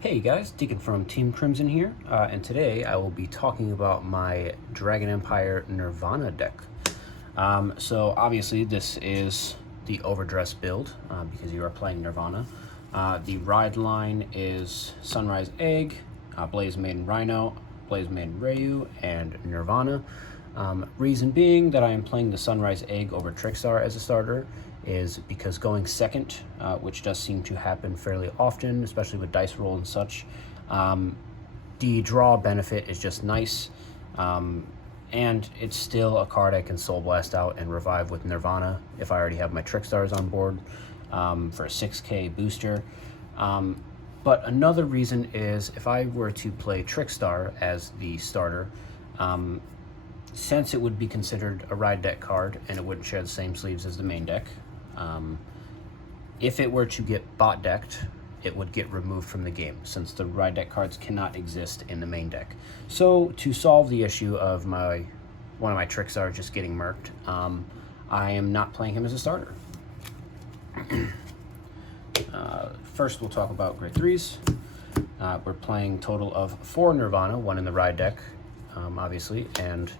Hey guys, Dekin from Team Crimson here, and today I will be talking about my Dragon Empire Nirvana deck. So obviously this is the overdress build because you are playing Nirvana. The ride line is Sunrise Egg, Blaze Maiden Rhino, Blaze Maiden Rayu, and Nirvana. Reason being that I am playing the Sunrise Egg over Trickstar as a starter is because going second, which does seem to happen fairly often, especially with dice roll and such, the draw benefit is just nice. And it's still a card I can Soul Blast out and revive with Nirvana if I already have my Trickstars on board for a 6k booster. But another reason is if I were to play Trickstar as the starter, since it would be considered a ride deck card and it wouldn't share the same sleeves as the main deck, if it were to get bot decked, it would get removed from the game since the ride deck cards cannot exist in the main deck. So to solve the issue of one of my Trickstar just getting murked, I am not playing him as a starter. First we'll talk about grade 3s. We're playing total of 4 Nirvana, 1 in the ride deck, obviously, and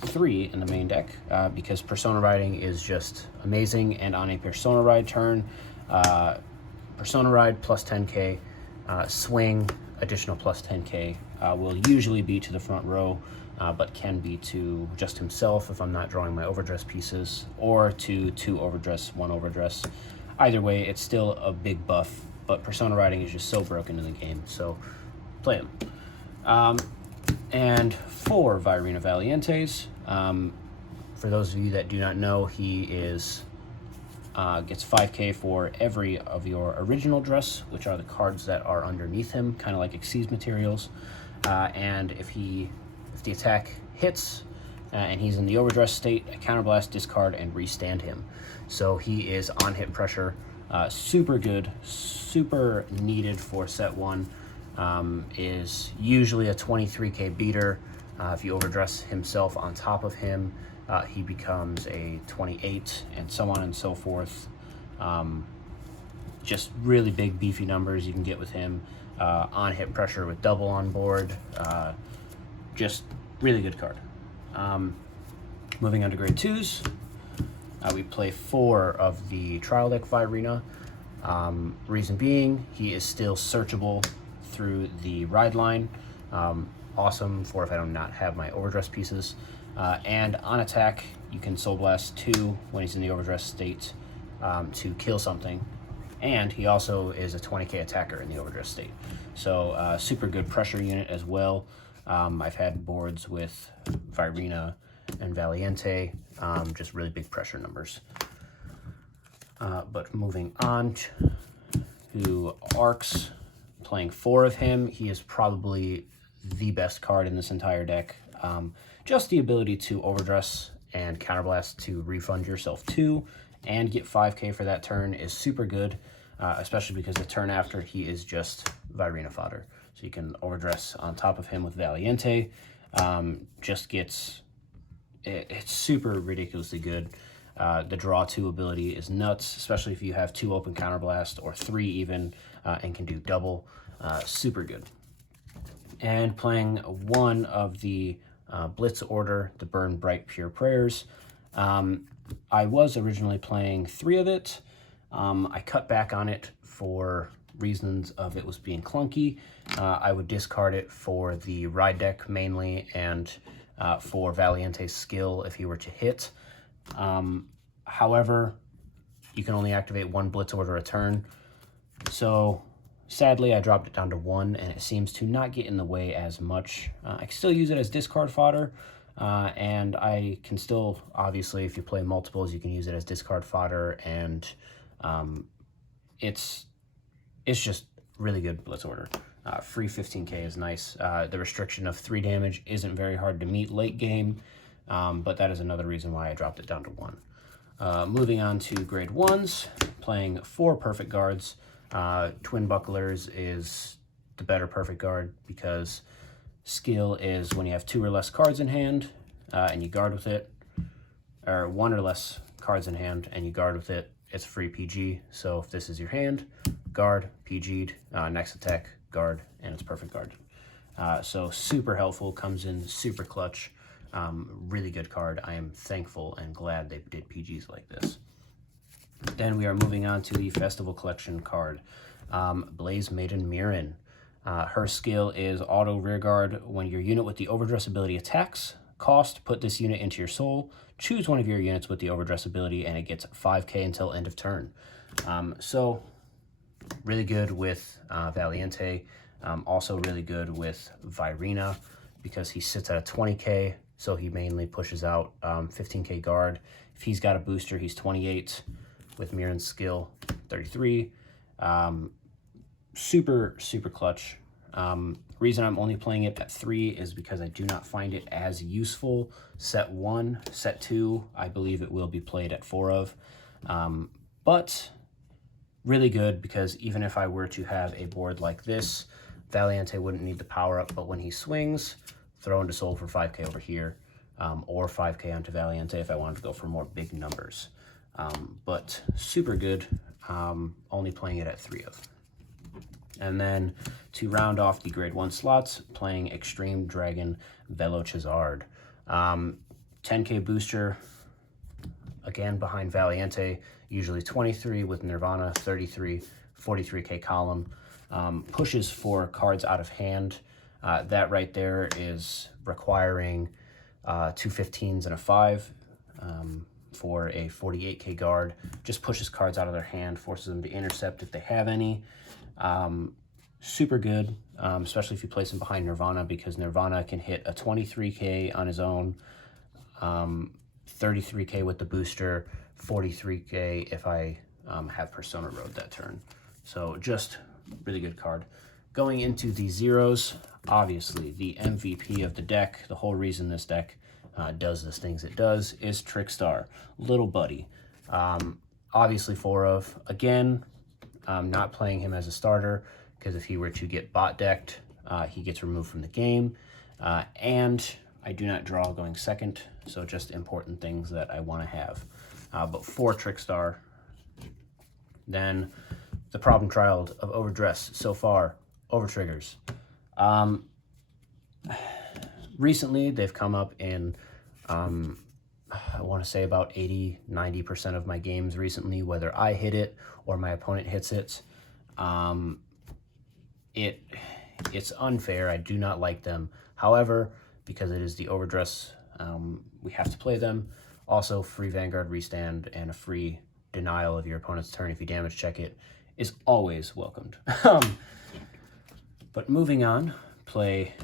3 in the main deck because Persona Riding is just amazing, and on a Persona Ride turn, Persona Ride plus 10k, swing additional plus 10k will usually be to the front row, but can be to just himself if I'm not drawing my overdress pieces, or to 2 overdress, 1 overdress. Either way, it's still a big buff, but Persona Riding is just so broken in the game, so play him. And 4 Virina Valientes. For those of you that do not know, he is gets 5k for every of your original dress, which are the cards that are underneath him, kind of like Exceed materials. And if the attack hits and he's in the overdress state, a counterblast, discard, and restand him. So he is on hit pressure, super good, super needed for set 1. Is usually a 23k beater. If you overdress himself on top of him, he becomes a 28, and so on and so forth. Just really big beefy numbers you can get with him. On hit pressure with double on board. Just really good card. Moving on to grade 2s, we play 4 of the trial deck Virina. Reason being, he is still searchable through the ride line. Awesome for if I do not have my overdress pieces. And on attack, you can Soul Blast 2 when he's in the overdress state to kill something. And he also is a 20k attacker in the overdress state. So super good pressure unit as well. I've had boards with Virina and Valiente, just really big pressure numbers. But moving on to Arcs, playing 4 of him, he is probably the best card in this entire deck. Just the ability to overdress and counterblast to refund yourself 2 and get 5k for that turn is super good, especially because the turn after he is just Virina fodder. So you can overdress on top of him with Valiente. Just gets, it's super ridiculously good. The draw 2 ability is nuts, especially if you have 2 open counterblast or 3 even, and can do double. Super good. And playing 1 of the Blitz order, the Burn Bright Pure Prayers. I was originally playing 3 of it. I cut back on it for reasons of it was being clunky. I would discard it for the ride deck mainly, and for Valiente's skill if he were to hit. However, you can only activate 1 Blitz order a turn. So sadly, I dropped it down to 1, and it seems to not get in the way as much. I can still use it as discard fodder, and I can still, obviously, if you play multiples, you can use it as discard fodder, and it's just really good Blitz order. Free 15k is nice. The restriction of 3 damage isn't very hard to meet late game, but that is another reason why I dropped it down to 1. Moving on to grade 1s, playing 4 perfect guards. Twin Bucklers is the better perfect guard because skill is when you have 2 or less cards in hand and you guard with it, or 1 or less cards in hand and you guard with it, it's free PG. So if this is your hand, guard, PG'd, next attack, guard, and it's perfect guard. So super helpful, comes in super clutch. Really good card. I am thankful and glad they did PGs like this. Then we are moving on to the Festival Collection card, Blaze Maiden Mirren. Her skill is auto rearguard. When your unit with the overdress ability attacks, cost, put this unit into your soul, choose one of your units with the overdress ability, and it gets 5k until end of turn. So really good with Valiente, also really good with Virina, because he sits at a 20k, so he mainly pushes out 15k guard. If he's got a booster, he's 28 with Mirren's skill, 33. Super clutch. Reason I'm only playing it at 3 is because I do not find it as useful. Set 1, set 2, I believe it will be played at 4 of. But really good, because even if I were to have a board like this, Valiente wouldn't need the power up, but when he swings, throw into Soul for 5k over here, or 5k onto Valiente if I wanted to go for more big numbers. But super good, only playing it at 3 of. And then to round off the grade 1 slots, playing Extreme Dragon Velochazard. 10k booster, again behind Valiente, usually 23 with Nirvana, 33, 43k column. Pushes for cards out of hand. That right there is requiring 2 15s and a 5 for a 48k guard. Just pushes cards out of their hand, forces them to intercept if they have any. Super good, especially if you place him behind Nirvana, because Nirvana can hit a 23k on his own, 33k with the booster, 43k if I have Persona Road that turn. So just really good card. Going into the zeros, obviously the MVP of the deck, the whole reason this deck does the things it does, is Trickstar, little buddy. Obviously 4 of. Again, not playing him as a starter, because if he were to get bot decked, he gets removed from the game. And I do not draw going second, so just important things that I want to have. But 4 Trickstar. Then the problem child of overdress so far, overtriggers. Recently, they've come up in, I want to say about 80-90% of my games recently, whether I hit it or my opponent hits it. It's unfair. I do not like them. However, because it is the overdress, we have to play them. Also, free Vanguard restand and a free denial of your opponent's turn if you damage check it is always welcomed. But moving on, play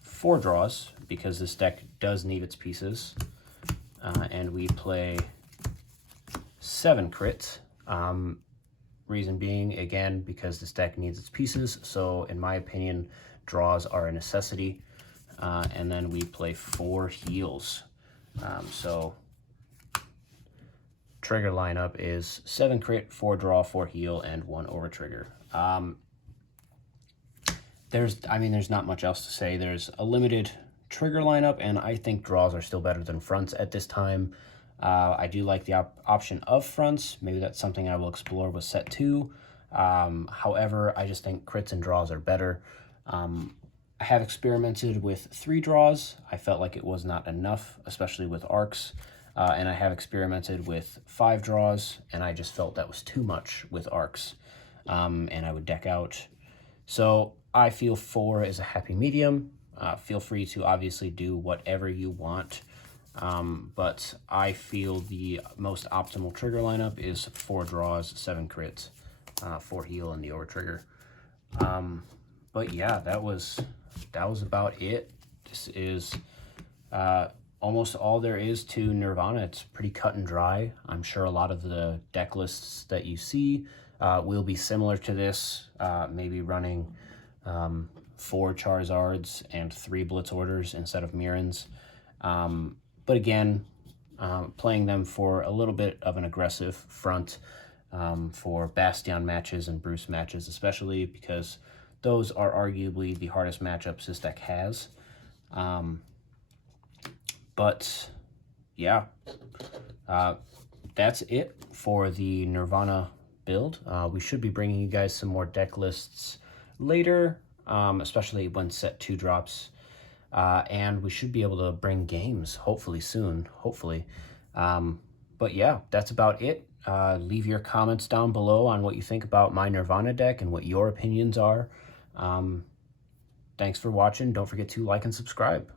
4 draws, because this deck does need its pieces. And we play 7 crits. Reason being, again, because this deck needs its pieces. So in my opinion, draws are a necessity. And then we play 4 heals. So trigger lineup is 7 crit, 4 draw, 4 heal, and 1 over trigger. There's not much else to say. There's a limited trigger lineup, and I think draws are still better than fronts at this time. I do like the option of fronts. Maybe that's something I will explore with set 2. However, I just think crits and draws are better. I have experimented with 3 draws. I felt like it was not enough, especially with arcs. And I have experimented with 5 draws, and I just felt that was too much with arcs. And I would deck out. So I feel 4 is a happy medium. Feel free to obviously do whatever you want. But I feel the most optimal trigger lineup is 4 draws, 7 crits, 4 heal, and the over trigger. But yeah, that was about it. This is almost all there is to Nirvana. It's pretty cut and dry. I'm sure a lot of the deck lists that you see will be similar to this, maybe running 4 Charizards and 3 Blitz Orders instead of Mirrens. But again, playing them for a little bit of an aggressive front for Bastion matches and Bruce matches, especially because those are arguably the hardest matchups this deck has. But yeah, that's it for the Nirvana build. We should be bringing you guys some more deck lists later, especially when set 2 drops. And we should be able to bring games hopefully soon, hopefully. But yeah, that's about it. Leave your comments down below on what you think about my Nirvana deck and what your opinions are. Thanks for watching. Don't forget to like and subscribe.